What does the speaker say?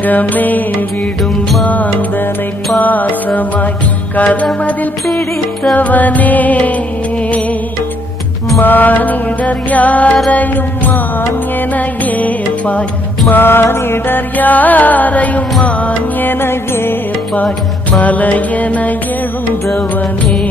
கனகமே விடும் மாந்தனை பாசமாய் கரமதில் பிடித்தவனே, மானிடர் யாரையும் மான் என ஏற்பாய், மானிடர் யாரையும் மான் என ஏற்பாய், மலையென எழுந்தவனே.